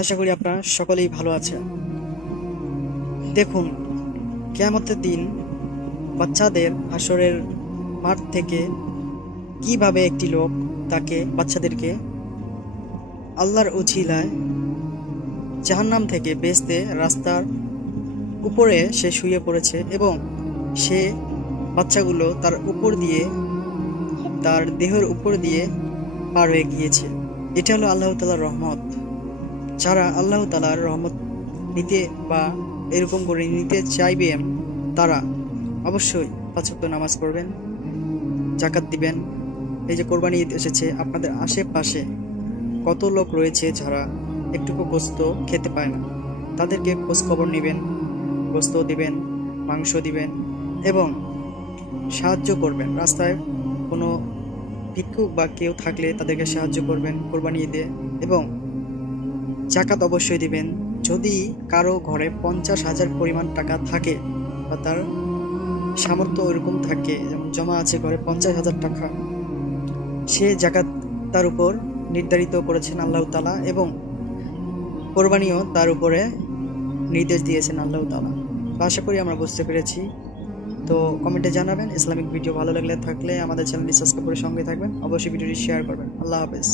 আশা করি আপনারা সকলেই ভালো আছেন। দেখুন, কিয়ামতের দিন বাচ্চাদের হাসরের মাঠ থেকে কিভাবে একটি লোক বাচ্চাদেরকে আল্লাহর উছিলায় জাহান্নাম থেকে বেচতে রাস্তার উপরে সে শুয়ে পড়েছে এবং সে বাচ্চাগুলো তার দেহের উপর দিয়ে পার হয়ে গিয়েছে। এটা হলো আল্লাহ তাআলার রহমত। যারা আল্লাহ তাআলার রহমত নিতে বা এরকম করে নিতে চাইবেন তারা অবশ্যই ৫ ওয়াক্ত নামাজ পড়বেন, যাকাত দিবেন। এই যে কোরবানি ঈদ এসেছে, আপনাদের আশেপাশে কত লোক রয়েছে যারা একটুকু গোস্ত খেতে পায় না, তাদেরকে খোঁজ খবর নেবেন, গোস্ত দিবেন, মাংস দিবেন এবং সাহায্য করবেন। রাস্তায় কোনো ভিক্ষুক বা কেউ থাকলে তাদেরকে সাহায্য করবেন কোরবানি ঈদে এবং জাকাত অবশ্যই দিবেন। যদি কারো ঘরে 50,000 পরিমাণ টাকা থাকে বা তার সামর্থ্য ওইরকম থাকে, যেমন জমা আছে ঘরে 50,000 টাকা, সে জাকাত তার উপর নির্ধারিত করেছেন আল্লাহ তাআলা এবং কোরবানিও তার উপরে নির্দেশ দিয়েছেন আল্লাহ তাআলা। আশা করি আমরা বুঝতে পেরেছি। তো কমেন্টে জানাবেন। ইসলামিক ভিডিও ভালো থাকলে আমাদের চ্যানেলটি সাবস্ক্রাইব করে সঙ্গে থাকবেন। অবশ্যই ভিডিওটি শেয়ার করবেন। আল্লাহ হাফেজ।